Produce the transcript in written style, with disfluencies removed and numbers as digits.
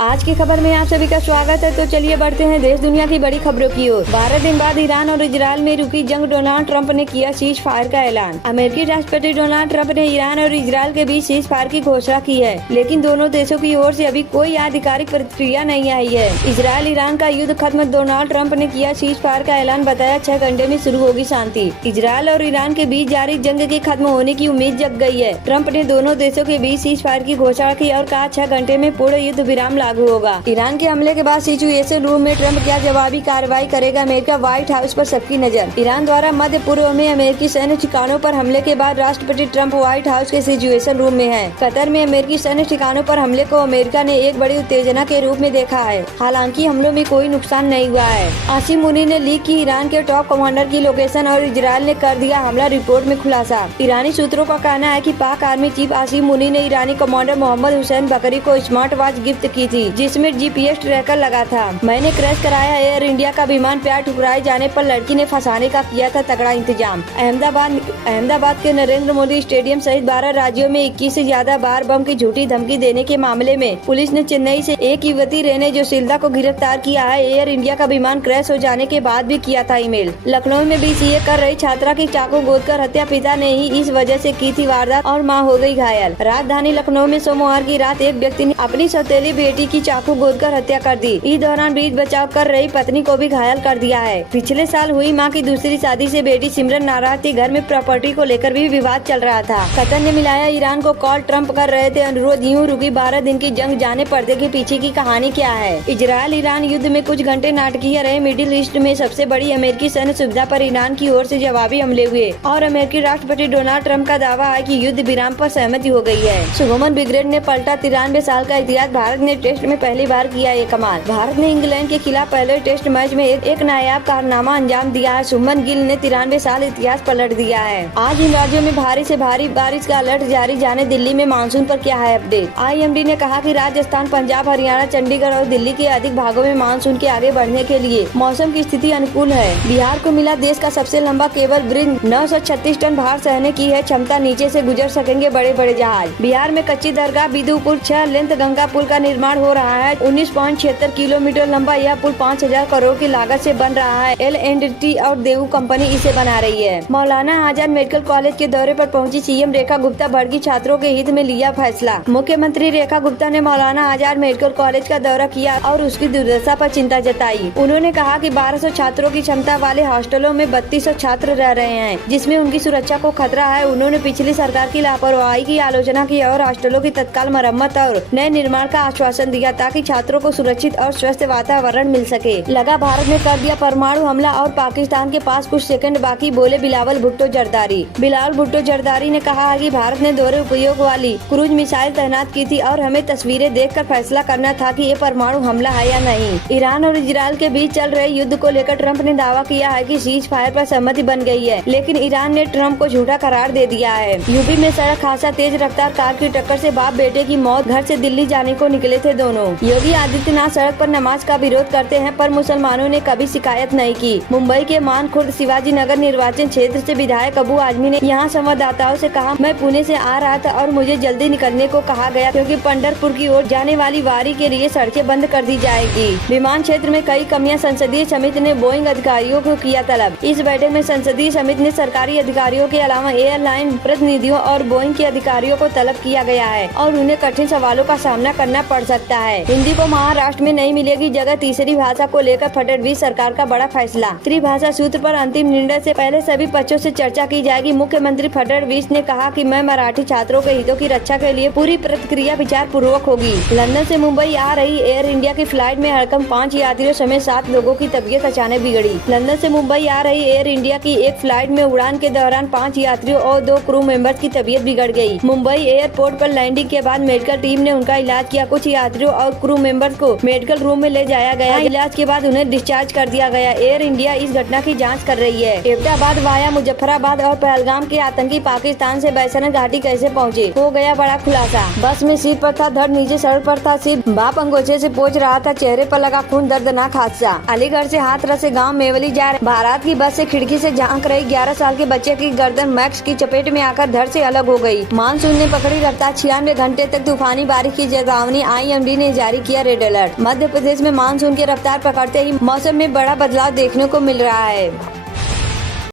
आज की खबर में आप सभी का स्वागत है। तो चलिए बढ़ते हैं देश दुनिया की बड़ी खबरों की ओर। 12 दिन बाद ईरान और इजरायल में रुकी जंग, डोनाल्ड ट्रंप ने किया सीज फायर का ऐलान। अमेरिकी राष्ट्रपति डोनाल्ड ट्रंप ने ईरान और इजरायल के बीच सीज फायर की घोषणा की है, लेकिन दोनों देशों की ओर से अभी कोई आधिकारिक प्रतिक्रिया नहीं आई है। इजरायल ईरान का युद्ध खत्म, डोनाल्ड ट्रंप ने किया सीज फायर का ऐलान, बताया 6 घंटे में शुरू होगी शांति। इजरायल और ईरान के बीच जारी जंग के खत्म होने की उम्मीद जग गई है। ट्रंप ने दोनों देशों के बीच सीज फायर की घोषणा की और कहा 6 घंटे में पूर्ण युद्ध विराम लागू होगा। ईरान के हमले के बाद सिचुएशन रूम में ट्रंप क्या जवाबी कार्रवाई करेगा, अमेरिका व्हाइट हाउस पर सबकी नजर। ईरान द्वारा मध्य पूर्व में अमेरिकी सैन्य ठिकानों पर हमले के बाद राष्ट्रपति ट्रंप व्हाइट हाउस के सिचुएशन रूम में हैं। कतर में अमेरिकी सैन्य ठिकानों पर हमले को अमेरिका ने एक बड़ी उत्तेजना के रूप में देखा है। हालांकि हमलों में कोई नुकसान नहीं हुआ है। आसिम मुनी ने लीक की ईरान के टॉप कमांडर की लोकेशन और इजरायल ने कर दिया हमला, रिपोर्ट में खुलासा। ईरानी सूत्रों का कहना है कि पाक आर्मी चीफ आसिम मुनी ने ईरानी कमांडर मोहम्मद हुसैन बकरी को स्मार्ट वॉच गिफ्ट की थी, जिसमें जीपीएस ट्रैकर लगा था। मैंने क्रैश कराया एयर इंडिया का विमान, प्यार ठुकराए जाने पर लड़की ने फंसाने का किया था तगड़ा इंतजाम। अहमदाबाद के नरेंद्र मोदी स्टेडियम सहित 12 राज्यों में 21 से ज्यादा बार बम की झूठी धमकी देने के मामले में पुलिस ने चेन्नई से एक युवती रेने जोशीला को गिरफ्तार किया है। एयर इंडिया का विमान क्रैश हो जाने के बाद भी किया था ईमेल। लखनऊ में बीसीए कर रही छात्रा की चाकू गोदकर हत्या, पिता ने ही इस वजह से की थी वारदात और मां हो गई घायल। राजधानी लखनऊ में सोमवार की रात एक व्यक्ति ने अपनी सौतेली बेटी की चाकू गोदकर हत्या कर दी। इस दौरान बीच बचाव कर रही पत्नी को भी घायल कर दिया है। पिछले साल हुई मां की दूसरी शादी से बेटी सिमरन नाराज थी। घर में प्रॉपर्टी को लेकर भी विवाद चल रहा था। कतर ने मिलाया ईरान को कॉल, ट्रंप कर रहे थे अनुरोध। यूं रुकी 12 दिन की जंग, जाने पर्दे के पीछे की कहानी क्या है। इजरायल ईरान युद्ध में कुछ घंटे नाटकीय रहे। मिडिल ईस्ट में सबसे बड़ी अमेरिकी सैन्य सुविधा पर ईरान की ओर से जवाबी हमले हुए और अमेरिकी राष्ट्रपति डोनाल्ड ट्रंप का दावा है कि युद्ध विराम पर सहमति हो गई है। शुभमन ब्रिगेड ने पलटा 93 साल का इतिहास, भारत ने टेस्ट में पहली बार किया ये कमाल। भारत ने इंग्लैंड के खिलाफ पहले टेस्ट मैच में एक नायाब कारनामा अंजाम दिया है। शुभमन गिल ने 93 साल इतिहास पलट दिया है। आज इन राज्यों में भारी से भारी बारिश का अलर्ट जारी, जाने दिल्ली में मानसून पर क्या है अपडेट। आईएमडी ने कहा कि राजस्थान, पंजाब, हरियाणा, चंडीगढ़ और दिल्ली के अधिक भागों में मानसून के आगे बढ़ने के लिए मौसम की स्थिति अनुकूल है। बिहार को मिला देश का सबसे लंबा केबल ब्रिज, 936 टन भार सहने की है क्षमता, नीचे से गुजर सकेंगे बड़े बड़े जहाज। बिहार में कच्ची दरगाह बिदु पुल 6 लेंथ गंगा पुल का निर्माण हो रहा है। 19.76 किलोमीटर लंबा यह पुल 5000 करोड़ की लागत से बन रहा है। L&T और देवू कंपनी इसे बना रही है। मौलाना आजाद मेडिकल कॉलेज के दौरे पर पहुंची सीएम रेखा गुप्ता, भड़की छात्रों के हित में लिया फैसला। मुख्यमंत्री रेखा गुप्ता ने मौलाना आजाद मेडिकल कॉलेज का दौरा किया और उसकी दुर्दशा पर चिंता जताई। उन्होंने कहा कि 1200 छात्रों की क्षमता वाले हॉस्टलों में 3200 छात्र रह रहे हैं, जिसमें उनकी सुरक्षा को खतरा है। उन्होंने पिछली सरकार की लापरवाही की आलोचना की और हॉस्टलों की तत्काल मरम्मत और नए निर्माण का आश्वासन दिया, ताकि छात्रों को सुरक्षित और स्वस्थ वातावरण मिल सके। लगा भारत ने कर दिया परमाणु हमला और पाकिस्तान के पास कुछ सेकंड बाकी, बोले बिलावल भुट्टो जरदारी। बिलावल भुट्टो जरदारी ने कहा है कि भारत ने दोहरे उपयोग वाली क्रूज मिसाइल तैनात की थी और हमें तस्वीरें देखकर फैसला करना था कि ये परमाणु हमला है या नहीं। ईरान और इजरायल के बीच चल रहे युद्ध को लेकर ट्रंप ने दावा किया है कि सीज फायर पर सहमति बन गई है, लेकिन ईरान ने ट्रंप को झूठा करार दे दिया है। यूपी में सड़क हादसा, तेज रफ्तार कार की टक्कर से बाप बेटे की मौत, घर से दिल्ली जाने को निकले थे दोनों। योगी आदित्यनाथ सड़क पर नमाज का विरोध करते हैं, पर मुसलमानों ने कभी शिकायत नहीं की। मुंबई के मानखुर्द शिवाजी नगर निर्वाचन क्षेत्र से विधायक अबू आजमी ने यहाँ संवाददाताओं से कहा, मैं पुणे से आ रहा था और मुझे जल्दी निकलने को कहा गया क्योंकि पंढरपुर की ओर जाने वाली वारी के लिए सड़कें बंद कर दी जाएगी। विमान क्षेत्र में कई कमियां, संसदीय समिति ने बोइंग अधिकारियों को किया तलब। इस बैठक में संसदीय समिति ने सरकारी अधिकारियों के अलावा एयरलाइन प्रतिनिधियों और बोइंग के अधिकारियों को तलब किया गया है और उन्हें कठिन सवालों का सामना करना पड़ सकता है। हिंदी को महाराष्ट्र में नहीं मिलेगी जगह, तीसरी भाषा को लेकर फडणवीस सरकार का बड़ा फैसला। त्रिभाषा सूत्र पर अंतिम निर्णय से पहले सभी पक्षों से चर्चा की जाएगी। मुख्यमंत्री फडणवीस ने कहा कि मैं मराठी छात्रों के हितों की रक्षा के लिए पूरी प्रतिक्रिया विचार पूर्वक होगी। लंदन से मुंबई आ रही एयर इंडिया की फ्लाइट में हड़कंप, 5 यात्रियों समेत 7 लोगों की तबीयत अचानक बिगड़ी। लंदन से मुंबई आ रही एयर इंडिया की एक फ्लाइट में उड़ान के दौरान 5 यात्रियों और 2 क्रू मेंबर्स की तबीयत बिगड़ गई। मुंबई एयरपोर्ट पर लैंडिंग के बाद मेडिकल टीम ने उनका इलाज किया। कुछ यात्रियों और क्रू मेंबर्स को मेडिकल रूम में ले जाया गया। इलाज के बाद उन्हें डिस्चार्ज कर दिया गया। एयर इंडिया इस घटना की जांच कर रही है। एबटाबाद वाया मुजफ्फराबाद और पहलगाम के आतंकी पाकिस्तान से बैसरन घाटी कैसे पहुंचे, हो गया बड़ा खुलासा। बस में सीट पर था धड़, नीचे सड़क पर था सिर, बाप अंगोछे से पोंछ रहा था, चेहरे पर लगा खून, दर्दनाक हादसा। अलीगढ़ से हाथरस से गांव मेवली जा रहे बारात की बस से खिड़की से झांक रही 11 साल के बच्चे की गर्दन मैक्स की चपेट में आकर धड़ से अलग हो गई। मानसून ने पकड़ी रफ्तार, 96 घंटे तक तूफानी बारिश की चेतावनी। IMD दिल्ली ने जारी किया रेड अलर्ट। मध्य प्रदेश में मानसून की रफ्तार पकड़ते ही मौसम में बड़ा बदलाव देखने को मिल रहा है।